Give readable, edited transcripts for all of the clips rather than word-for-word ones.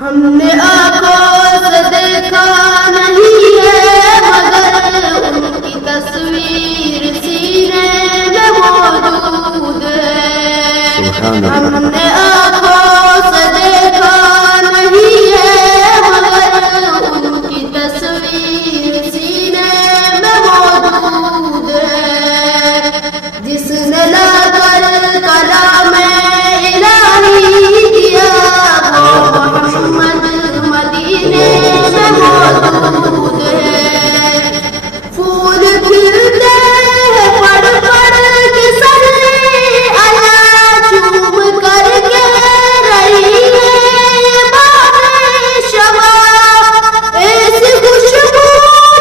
ہم نے آنکھوں سے دیکھا نہیں ہے مگر ان کی تصویر سینے میں موجود ہے. ہم نے آنکھوں سے دیکھا نہیں ہے مگر ان کی تصویر سینے میں موجود ہے. جس نے لا کر کلام الہی کیا وہ محمد مدینے میں موجود ہے. پھول کھلتے ہیں پڑھ پڑھ کے سر اللہ چوم کر کے رہی ہے باد شبا. ایسی خوشبو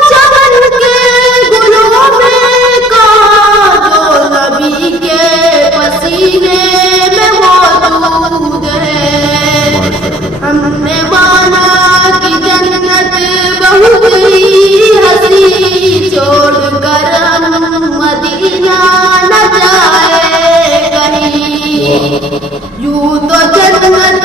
چمن کے گلوں میں کہاں جو نبی کے پسینے میں موجود ہے. ہم نے مانا کہ جنت بہت ہی ہنسی چھوڑ کر ہم مدینہ نہ جائے کہیں. یوں تو جنت